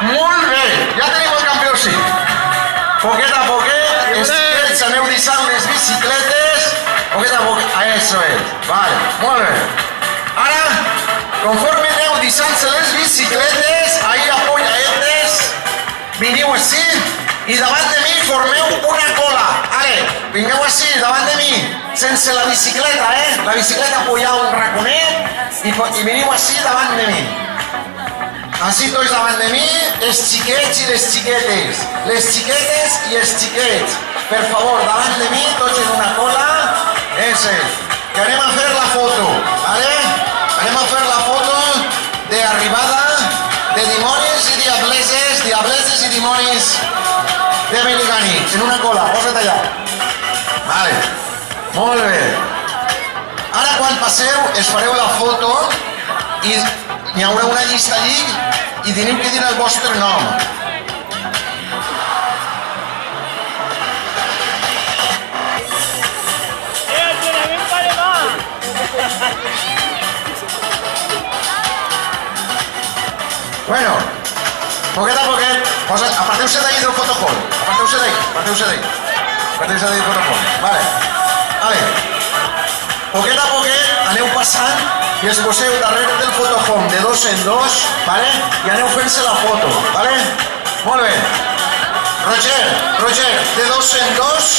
Molt bé, ja tenim el campió, sí. Poquet a poquet, els xiquets aneu deixant les bicicletes. Poquet a poquet, això és. Vale, molt bé. Ara, conforme aneu deixant-se les bicicletes, ahir apoyaetes, veniu així i davant de mi formeu una cola. Ale, vingueu així, davant de mi, sense la bicicleta, La bicicleta apoyar un raconet i veniu així davant de mi. Així tots davant de mi, els xiquets i les xiquetes. Les xiquetes i els xiquets. Per favor, davant de mi, tots en una cola. Ese. Que anem a fer la foto, ¿vale? Anem a fer la foto d'arribada de dimonis i diableses, diableses i dimonis de Benigani. En una cola, posa't allà. Vale. Molt bé. Ara quan passeu, es fareu la foto i hi haurà una llista allí i teniu que dir el vostre nom. Bueno, poquet a poquet, aparteu-se d'ahí del fotocol. Aparteu-se d'ahí, aparteu-se d'ahí. Aparteu-se d'ahí del fotocol. Vale. Vale. Poquet a poquet aneu passant i es poseu darrere del fotocom de dos en dos, vale? I aneu fent-se la foto, vale? Molt bé. Roger, de dos en dos,